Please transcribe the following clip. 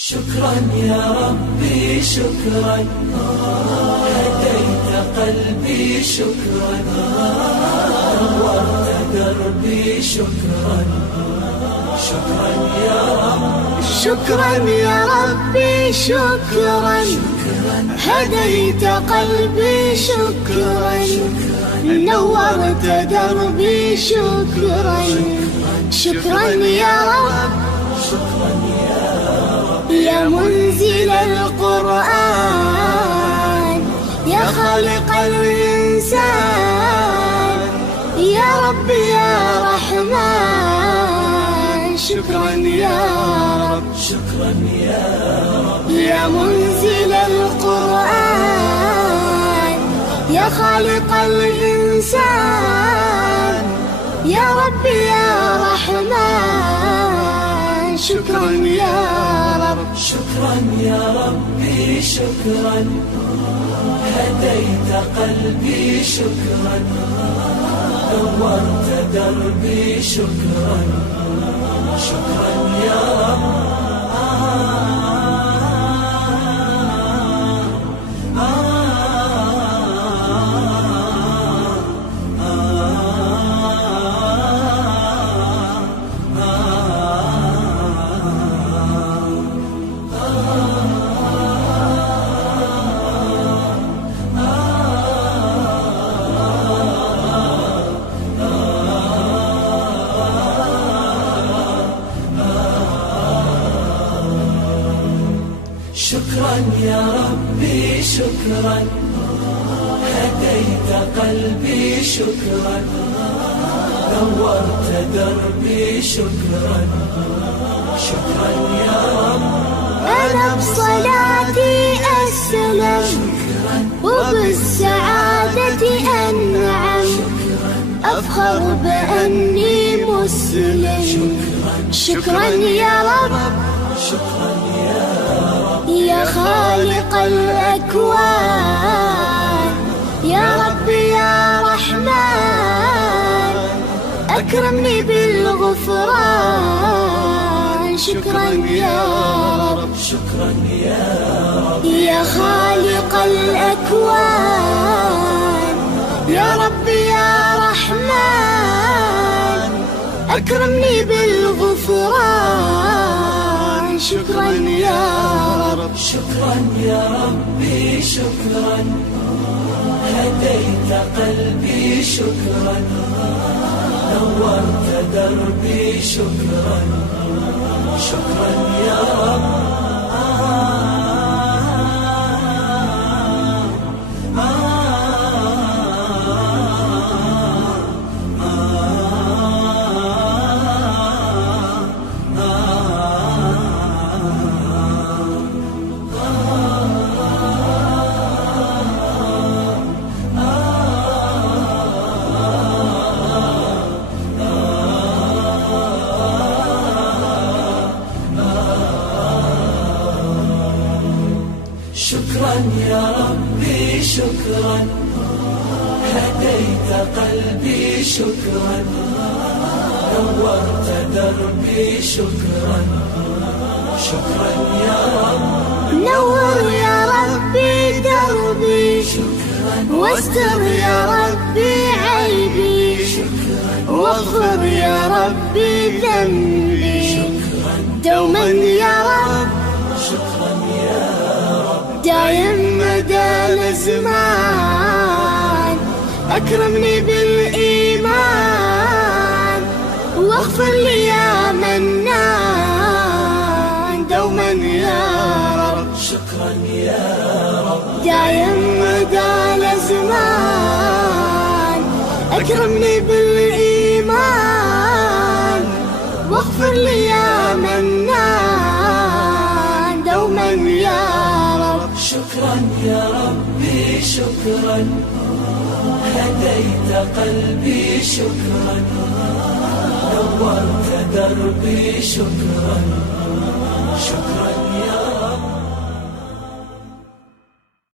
شكرا يا ربي شكرا، هديت قلبي شكرا، نورت دربي شكرا. شكرا يا رب، شكرا يا ربي شكرا، هديت قلبي شكرا، نورت دربي شكرا. شكرا يا رب، شكرا يا منزل القرآن، يا خالق الإنسان، يا رب يا رحمن. شكرا يا رب، شكرا يا رب، يا منزل القرآن، يا خالق الإنسان، يا رب يا رحمن. شكرا يا رب، شكرا يا ربي شكرا، هديت قلبي شكرا، نورت دربي شكرا. شكرا يا رب، شكرا يا ربي شكرا، هديت قلبي شكرا، نورت دربي شكرا. شكرا يا رب، أنا بصلاتي أسلم، وبالسعادة أنعم، أفخر بأني مسلم. شكرا يا رب، شكرا يا رب، يا خالق الأكوان، يا رب يا رحمن، أكرمني بالغفران. شكرا يا رب، شكرا يا رب، يا خالق الأكوان، يا رب يا رحمن، أكرمني بالغفران. شكرا يا رب، شكرا يا ربي شكرا، هديت قلبي شكرا، نورت دربي شكرا. شكرا يا رب، شكرا يا ربي شكرا، هديت قلبي شكرا، نورت دربي شكرا. شكرا يا رب، نور يا ربي دربي، واستر يا ربي عيبي، واغفر يا ربي ذنبي دوما يا رب. شكرا يا رب، دايم مدى الأزمان، أكرمني بالإيمان، واغفر لي يا منان دوما يا رب. شكرا يا رب، دايم مدى الأزمان، أكرمني بالإيمان، واغفر لي يا منان دوما يا رب. شكرا يا ربي شكرا، هديت قلبي شكرا، نورت دربي شكرا. شكرا يا